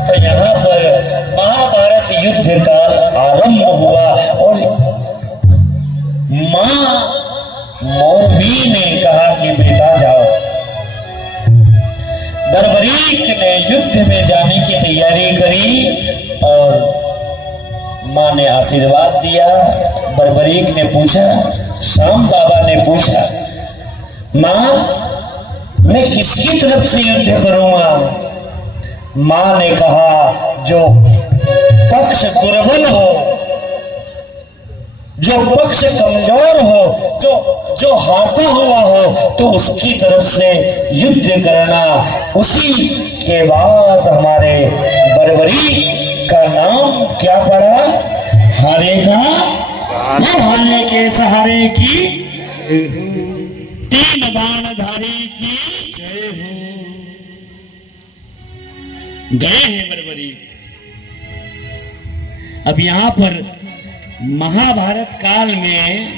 तो यहाँ पर महाभारत युद्ध काल आरंभ हुआ और मां मौरवी ने कहा कि बेटा जाओ। बर्बरीक ने युद्ध में जाने की तैयारी करी और मां ने आशीर्वाद दिया। बर्बरीक ने पूछा, श्याम बाबा ने पूछा, मां मैं किसकी तरफ से युद्ध करूंगा? मां ने कहा, जो पक्ष दुर्बल हो, जो पक्ष कमजोर हो, जो हारता हुआ हो, तो उसकी तरफ से युद्ध करना। उसी के बाद हमारे बर्बरी का नाम क्या पड़ा? हारेगा न हारने के सहारे की, तीन बाणधारी की जय हो। गए हैं बर्बरी। अब यहां पर महाभारत काल में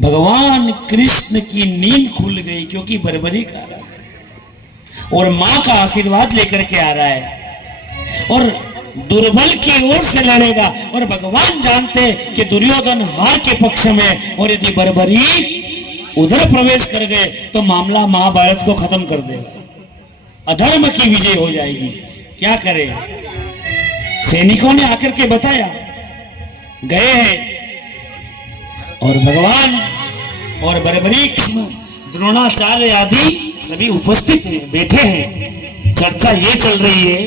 भगवान कृष्ण की नींद खुल गई, क्योंकि बर्बरी का आ रहा है और मां का आशीर्वाद लेकर के आ रहा है और दुर्बल की ओर से लड़ेगा। और भगवान जानते कि दुर्योधन हार के पक्ष में, और यदि बर्बरी उधर प्रवेश कर गए तो मामला महाभारत को खत्म कर देगा, अधर्म की विजय हो जाएगी। क्या करें? सैनिकों ने आकर के बताया, गए हैं और भगवान और बर्बरी द्रोणाचार्य आदि सभी उपस्थित हैं, बैठे हैं। चर्चा ये चल रही है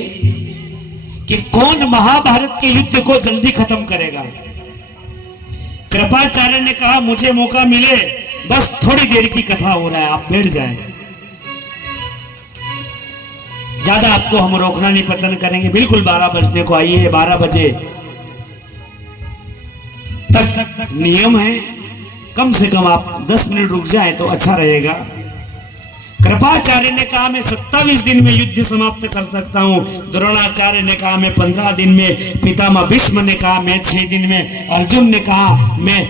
कि कौन महाभारत के युद्ध को जल्दी खत्म करेगा। कृपाचार्य ने कहा, मुझे मौका मिले, बस थोड़ी देर की कथा हो रहा है, आप बैठ जाएं, ज्यादा आपको हम रोकना नहीं पसंद करेंगे। बिल्कुल 12 बजने को आइए, 12 बजे तक नियम है, कम से कम आप 10 मिनट रुक जाए तो अच्छा रहेगा। कृपाचार्य ने कहा, मैं 27 दिन में युद्ध समाप्त कर सकता हूं। द्रोणाचार्य ने कहा, मैं 15 दिन में। पितामह भीष्म ने कहा, मैं 6 दिन में। अर्जुन ने कहा, मैं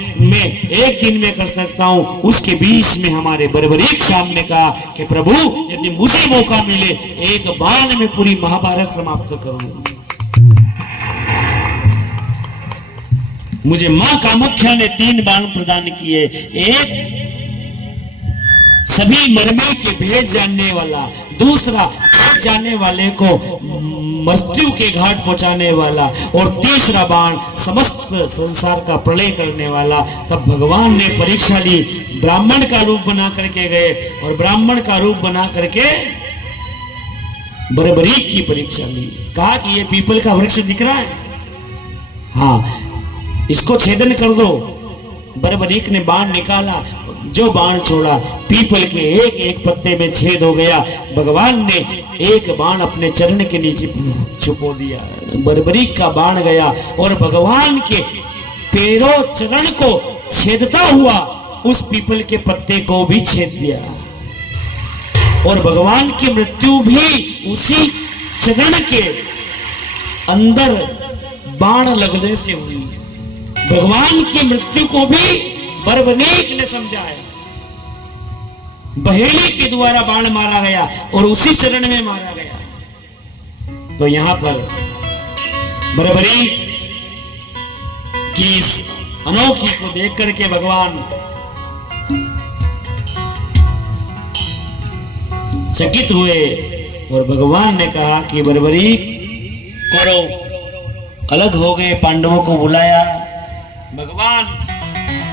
1 दिन में कर सकता हूं। उसके बीच में हमारे बर्बरीक सामने कहा कि प्रभु, यदि मुझे मौका मिले, एक बाण में पूरी महाभारत समाप्त करूंगा। मुझे मां कामाख्या ने 3 बाण प्रदान किए। एक सभी मरने के भेद जानने वाला, दूसरा जाने वाले को मृत्यु के घाट पहुंचाने वाला, और तीसरा बाण समस्त संसार का प्रलय करने वाला। तब भगवान ने परीक्षा ली, ब्राह्मण का रूप बना करके गए और ब्राह्मण का रूप बना करके बर्बरीक की परीक्षा ली। कहा कि ये पीपल का वृक्ष दिख रहा है, हाँ इसको छेदन कर दो। बर्बरीक ने बाण निकाला, जो बाण छोड़ा पीपल के एक एक पत्ते में छेद हो गया। भगवान ने एक बाण अपने चरण के नीचे छुपो दिया, बर्बरीक का बाण गया और भगवान के पैरों चरण को छेदता हुआ उस पीपल के पत्ते को भी छेद दिया और भगवान की मृत्यु भी उसी चरण के अंदर बाण लगने से हुई। भगवान की मृत्यु को भी बर्बरीक ने समझाया, बहेली के द्वारा बाण मारा गया और उसी चरण में मारा गया। तो यहां पर बर्बरीक की इस अनोखी को देख करके भगवान चकित हुए और भगवान ने कहा कि बर्बरीक कौरव अलग हो गए, पांडवों को बुलाया। भगवान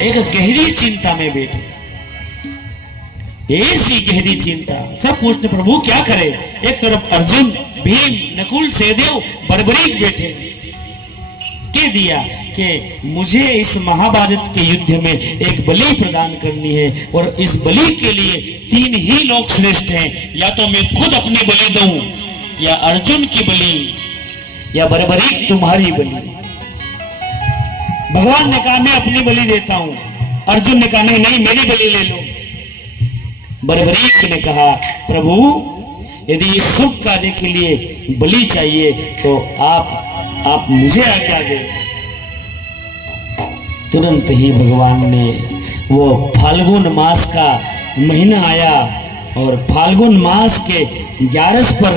एक गहरी चिंता में बैठे, ऐसी गहरी चिंता। सब पूछते प्रभु क्या करे। एक तरफ अर्जुन, भीम, नकुल, सहदेव, बर्बरीक बैठे। कह दिया कि मुझे इस महाभारत के युद्ध में एक बलि प्रदान करनी है और इस बलि के लिए 3 ही लोग श्रेष्ठ हैं, या तो मैं खुद अपनी बलि दूं, या अर्जुन की बलि, या बर्बरीक तुम्हारी बलि। भगवान ने कहा मैं अपनी बलि देता हूं। अर्जुन ने कहा नहीं नहीं मेरी बलि ले लो। बर्बरीक ने कहा प्रभु यदि इस शुभ कार्य के लिए बलि चाहिए तो आप मुझे आज्ञा दें। तुरंत ही भगवान ने वो फाल्गुन मास का महीना आया और फाल्गुन मास के 11 पर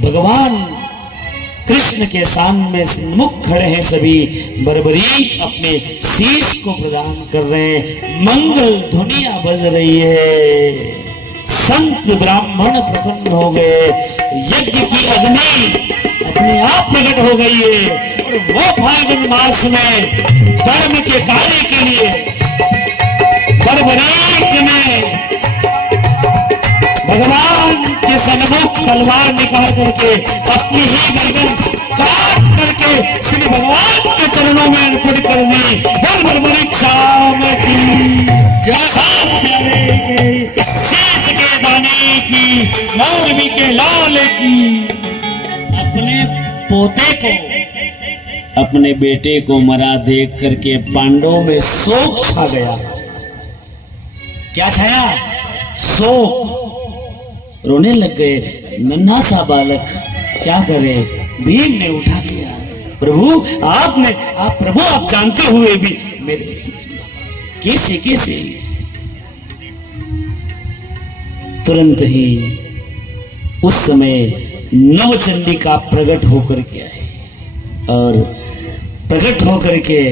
भगवान कृष्ण के सामने मुख खड़े हैं सभी। बर्बरीक अपने शीश को प्रदान कर रहे हैं, मंगल धुनिया बज रही है, संत ब्राह्मण प्रसन्न हो गए, यज्ञ की अग्नि अपने आप प्रकट हो गई है। और वो फाल्गुन मास में धर्म के कार्य के लिए बर्बरीक ने भगवान के सन्मुख तलवार निकाल करके अपनी ही गर्दन काट करके श्री भगवान के चरणों में अर्पण कर दी। बर्बरीक शाम की शीश के दाने की, मौरवी के लाल की, अपने पोते को, अपने बेटे को मरा देख करके पांडवों में शोक छा गया। क्या छाया? शोक। रोने लग गए। नन्हा सा बालक क्या करे, भीम ने उठा लिया। प्रभु आप जानते हुए भी मेरे कैसे कैसे। तुरंत ही उस समय नवचंडिका प्रकट होकर के आए और प्रकट होकर के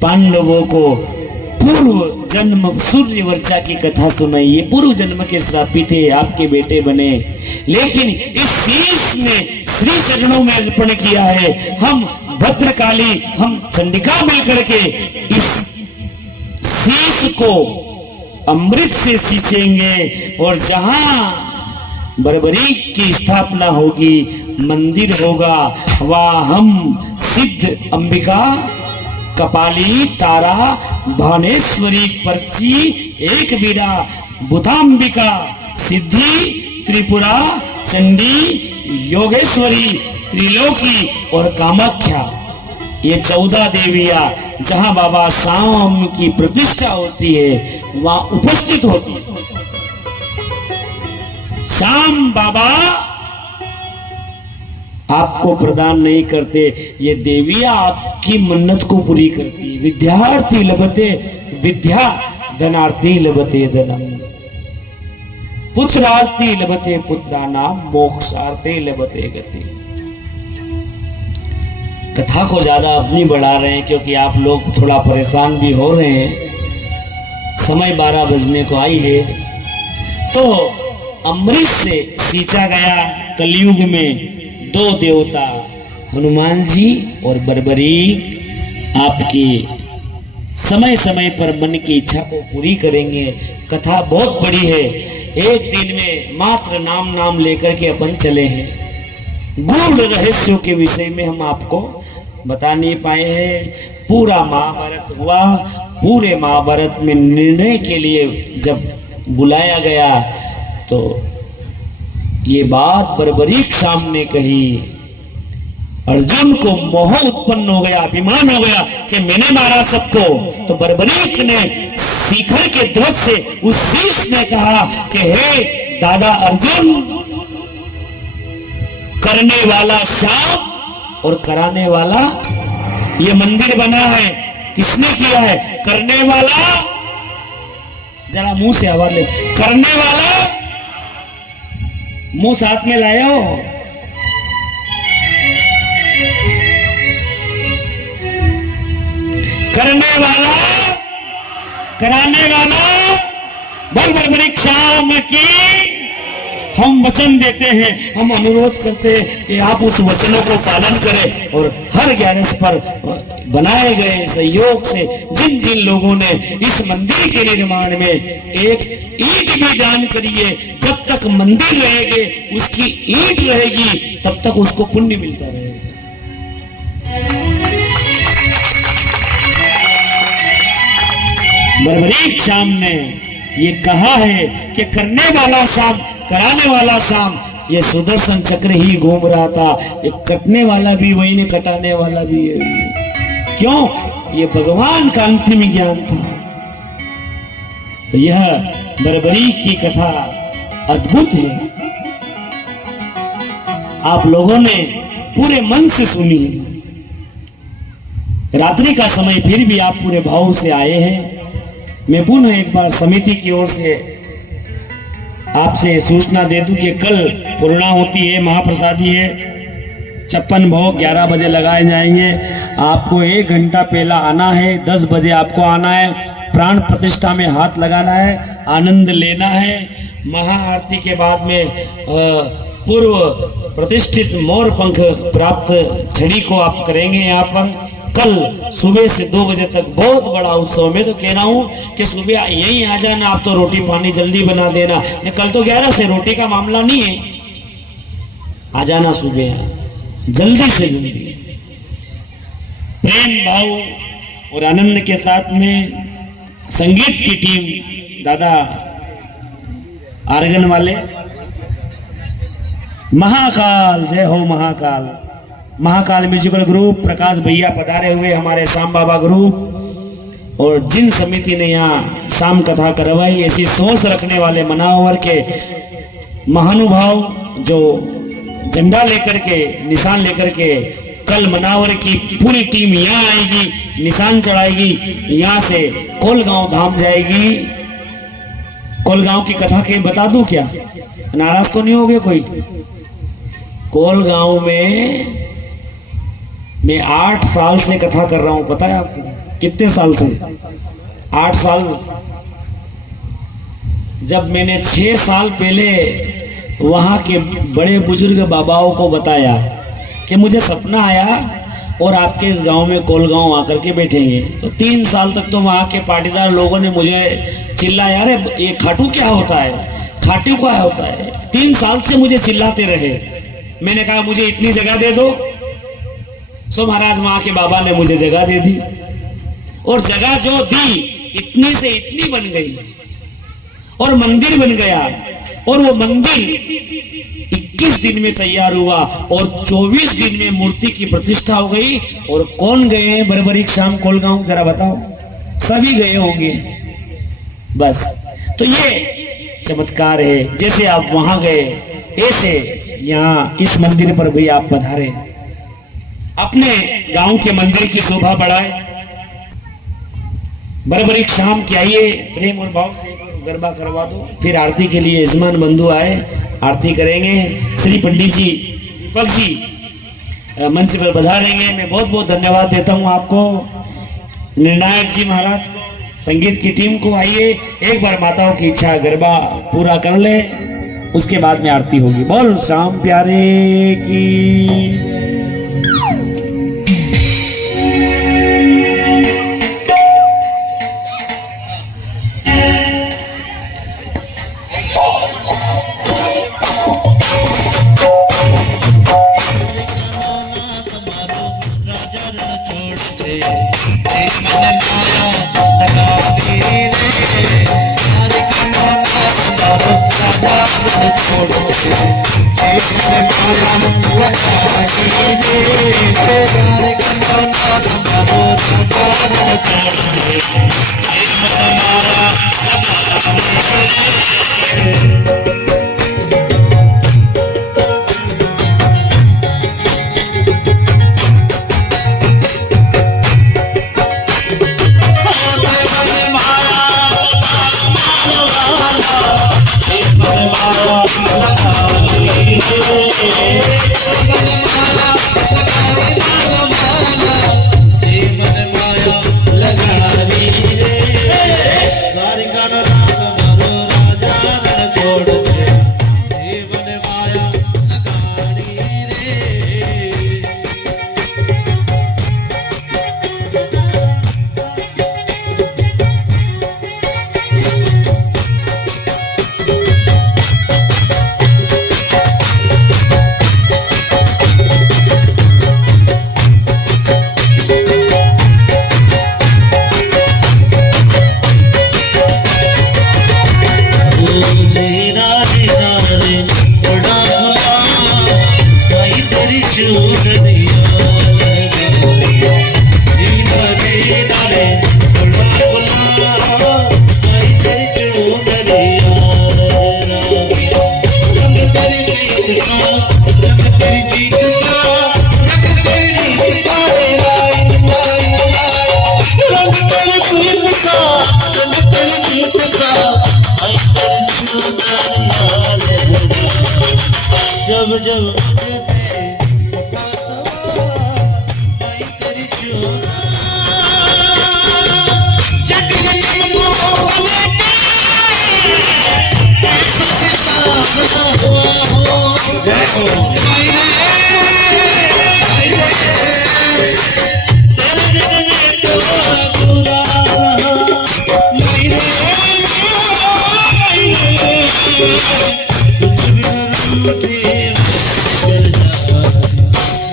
पांडवों को पूर्व जन्म सूर्य वर्चा की कथा सुनाई। ये पूर्व जन्म के श्रापी थे, आपके बेटे बने, लेकिन इस शीश ने श्री चरणों में अर्पण किया है। हम भद्रकाली, हम चंडिका मिलकर के इस शीश को अमृत से सींचेंगे और जहां बर्बरीक की स्थापना होगी, मंदिर होगा, वहां हम सिद्ध अंबिका, कपाली, तारा, भानेश्वरी, पर्ची, एक बीरा, बुधांबिका, सिद्धि, त्रिपुरा, चंडी, योगेश्वरी, त्रिलोकी और कामाख्या, ये 14 देवियां जहां बाबा शाम की प्रतिष्ठा होती है वहां उपस्थित होती है। शाम बाबा आपको प्रदान नहीं करते, ये देवियां आपकी मन्नत को पूरी करती। विद्यार्थी लभते विद्या, धनार्थी लभते धनम, पुत्रार्थी लभते पुत्रानाम, मोक्षार्थी लभते गति। कथा को ज्यादा अपनी बढ़ा रहे हैं क्योंकि आप लोग थोड़ा परेशान भी हो रहे हैं। समय 12 बजने को आई है। तो अमृत से सींचा गया कलयुग में 2 देवता, हनुमान जी और बर्बरीक आपकी समय समय पर मन की इच्छा को पूरी करेंगे। कथा बहुत बड़ी है, एक दिन में मात्र नाम लेकर के अपन चले हैं। गूढ़ रहस्यों के विषय में हम आपको बता नहीं पाए हैं। पूरा महाभारत हुआ, पूरे महाभारत में निर्णय के लिए जब बुलाया गया तो ये बात बर्बरीक सामने कही। अर्जुन को मोह उत्पन्न हो गया, अभिमान हो गया कि मैंने मारा सबको। तो बर्बरीक ने शिखर के ध्वज से उस शीश ने कहा कि हे दादा अर्जुन, करने वाला श्याम और कराने वाला, ये मंदिर बना है किसने किया है? करने वाला, जरा मुंह से आवाज ले, करने वाला, मुंह साथ में लाए हो। करने वाला, कराने वाला, बर्बरीक शाम की हम वचन देते हैं, हम अनुरोध करते हैं कि आप उस वचनों को पालन करें और हर 11 पर बनाए गए सहयोग से जिन जिन लोगों ने इस मंदिर के निर्माण में एक ईंट भी दान करिए, जब तक मंदिर रहेगी, उसकी ईंट रहेगी, तब तक उसको पुण्य मिलता रहेगा। बर्बरीक शाम ने ये कहा है कि करने वाला शाम, कराने वाला शाम, ये सुदर्शन चक्र ही घूम रहा था। एक कटने वाला भी वही ने, कटाने वाला भी है। क्यों? ये भगवान का अंतिम ज्ञान था। तो यह बर्बरीक की कथा अद्भुत है, आप लोगों ने पूरे मन से सुनी। रात्रि का समय फिर भी आप पूरे भाव से आए हैं। मैं पुनः एक बार समिति की ओर से आपसे सूचना दे दूं कि कल पूर्णाहुति है, महाप्रसादी है, 56 भोग 11 बजे लगाए जाएंगे। आपको 1 घंटा पहला आना है, 10 बजे आपको आना है, प्राण प्रतिष्ठा में हाथ लगाना है, आनंद लेना है। महाआरती के बाद में पूर्व प्रतिष्ठित मोर पंख प्राप्त छड़ी को आप करेंगे। यहाँ पर कल सुबह से 2 बजे तक बहुत बड़ा उत्सव। मैं तो कह रहा हूँ कि सुबह यहीं आ जाना, आप तो रोटी पानी जल्दी बना देना। कल तो 11 से रोटी का मामला नहीं है, आ जाना सुबह जल्दी से जल्दी। प्रेम भाव और आनंद के साथ में संगीत की टीम, दादा आर्गन वाले, महाकाल, जय हो महाकाल, महाकाल म्यूजिकल ग्रुप, प्रकाश भैया पधारे हुए, हमारे श्याम बाबा ग्रुप, और जिन समिति ने यहाँ शाम कथा करवाई, ऐसी सोच रखने वाले मनावर के महानुभाव जो झंडा लेकर के, निशान लेकर के कल मनावर की पूरी टीम यहाँ आएगी, निशान चढ़ाएगी, यहाँ से कोलगांव धाम जाएगी। कोलगांव की कथा के बता दूं क्या? नाराज तो नहीं हो गए कोई? कोलगांव में मैं 8 साल से कथा कर रहा हूं, पता है आपको? कितने साल से? 8 साल। जब मैंने 6 साल पहले वहां के बड़े बुजुर्ग बाबाओं को बताया कि मुझे सपना आया और आपके इस गांव में कोलगांव आकर के बैठेंगे, तो 3 साल तक तो वहां के पाटीदार लोगों ने मुझे चिल्लाया, अरे ये खाटू क्या होता है, खाटू क्या होता है। 3 साल से मुझे चिल्लाते रहे। मैंने कहा मुझे इतनी जगह दे दो। सो महाराज वहां के बाबा ने मुझे जगह दे दी, और जगह जो दी इतनी से इतनी बन गई और मंदिर बन गया, और वो मंदिर 21 दिन में तैयार हुआ और 24 दिन में मूर्ति की प्रतिष्ठा हो गई। और कौन गए हैं बरबरीक शाम कोलगांव, जरा बताओ? सभी गए होंगे। बस तो ये चमत्कार है, जैसे आप वहां गए ऐसे यहाँ इस मंदिर पर भी आप पधारे, अपने गांव के मंदिर की शोभा बढ़ाए। बरबरीक शाम की आइए, प्रेम और भाव से गरबा करवा दो। फिर आरती के लिए यजमान बंधु आए, आरती करेंगे। श्री पंडित जी, दीपक जी मंच पर पधारेंगे। मैं बहुत बहुत धन्यवाद देता हूँ आपको, निर्णायक जी महाराज को, संगीत की टीम को। आइए एक बार माताओं की इच्छा गरबा पूरा कर ले, उसके बाद में आरती होगी। बोल श्याम प्यारे की। Thank you. जब जब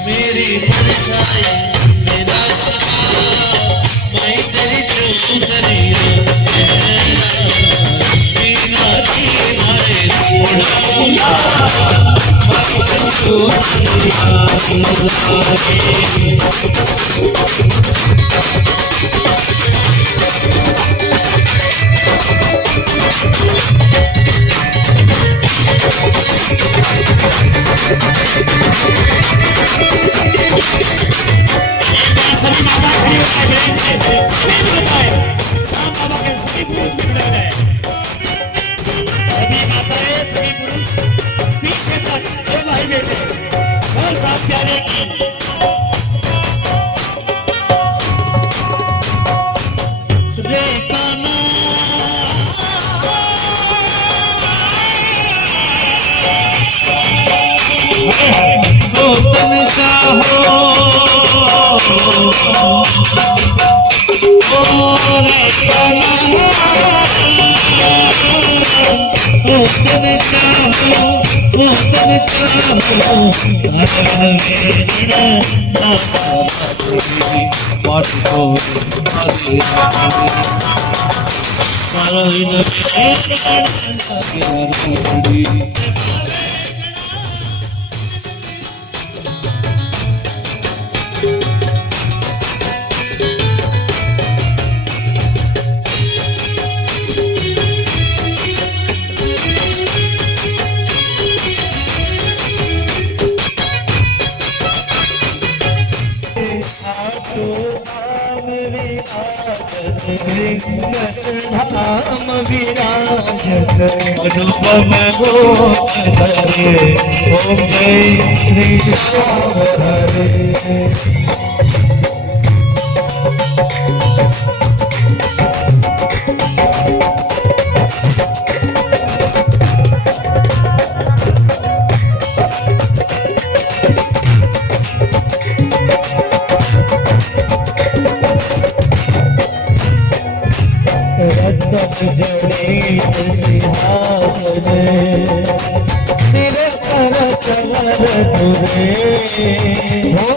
मेरी परछाई मेरा सहारा मैं तेरी चौधरी बिना तुम्हारे सभी माता खड़ी हो गए ब्रेन से सभी बताए शाम बाबा के सभी पुरुष बिगड़ गए सभी माताएं सभी पुरुष पीछे तक ये भाई बेटे और साथ प्यारे की रे काना तो तन चाहो रे काना तन चाहो तन चाहो पाठ को धाम विराजत अनुपम गोप हरे ओम जय श्री श्याम हरे जड़ित सिंहासन सिर पर कमर तुरे हो